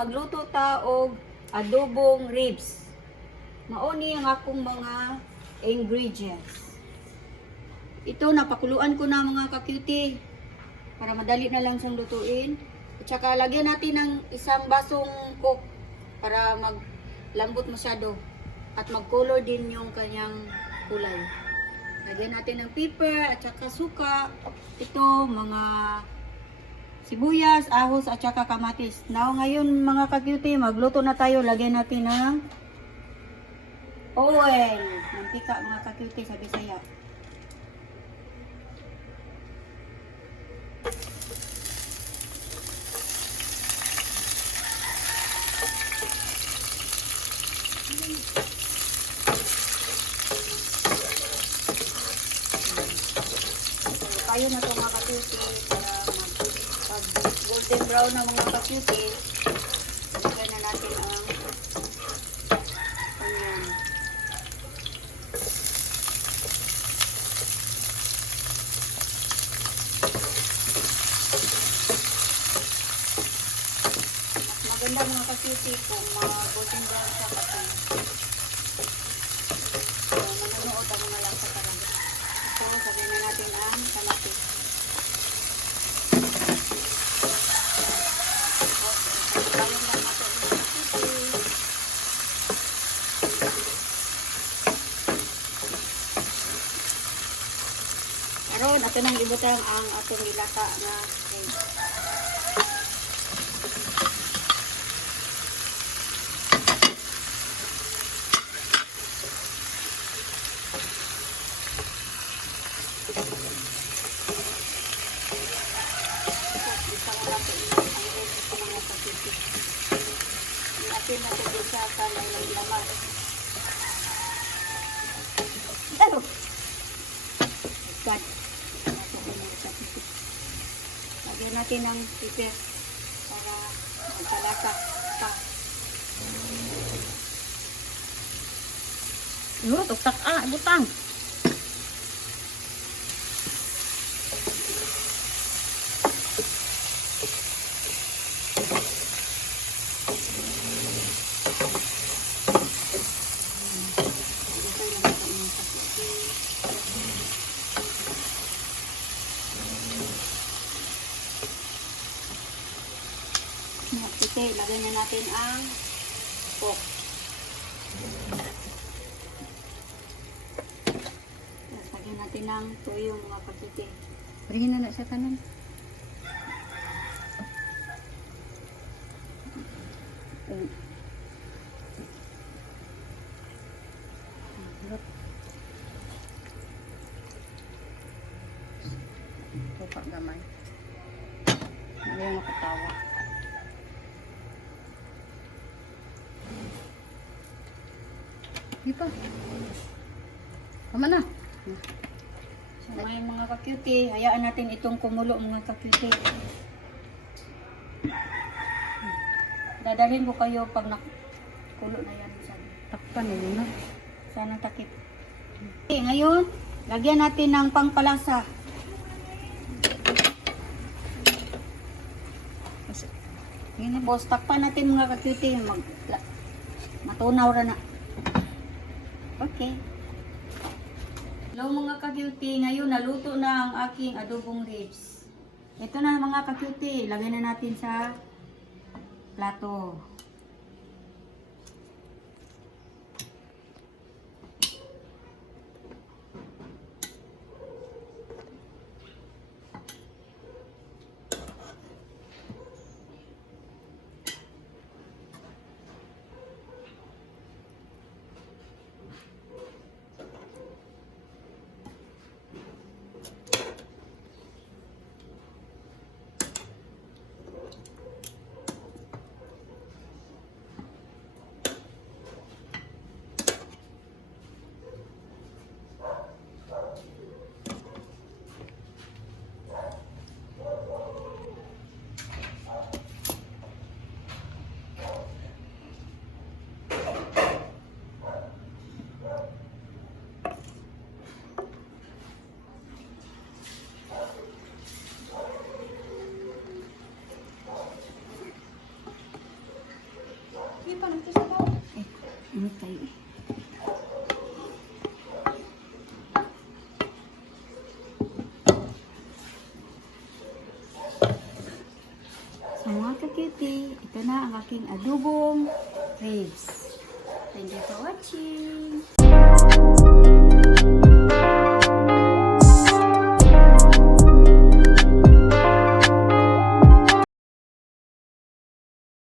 magluto ta og adobong ribs. Mauni ang akong mga ingredients. Ito napakuluan ko na mga ka-cutie para madali na lang siyang lutuin. At saka lagyan natin ng isang basong coke para maglambot masyado at mag-color din yung kanyang kulay. Lagyan natin ng pepper at saka suka. Ito mga sibuyas, ahos at saka kamatis. Now ngayon mga ka-cutie, magluto na tayo. Lagyan natin ng oil. Mantika mga ka-cutie sa Bisaya. Tayo na ito mga ka-cutie para pag golden brown na mga ka-cutie, lagyan na natin ang onion. Maganda mga ka-cutie kung mga golden brown siya kasi manunood ang mga lang sa talaga. So, sabihin na natin ang kamatis. Bayang lang natin ang kamatis. Karon, ato nang ibutang ang atong ilaka na egg. Natin siya sa may laman. Ano? God. Lagyan natin ng pepper para magsalasa pa. Tuktak butang. Okay, lagyan na natin ang pork. Lagyan natin ng toyo mga kapite. Paringin na siya tanan. Tupak gamay. Hindi mo makatawa. Di pa. Tama na. So, may mga ka-cutie, hayaan natin itong kumulo mga ka-cutie. Dadalhin ko kayo pag nakulo na yan. Takpan yun na. Sana takip. Okay, ngayon, lagyan natin ng pangpalasa. Tapos, takpan natin mga ka-cutie. Matunaw na. Okay. Hello mga ka-cutie, ngayon naluto na ang aking adobong ribs. Ito na mga ka-cutie, lagay na natin sa plato. pa nagsasabaw. Init kayo eh. So mga ka-cutie, ito na ang aking adobong ribs. Thank you for watching.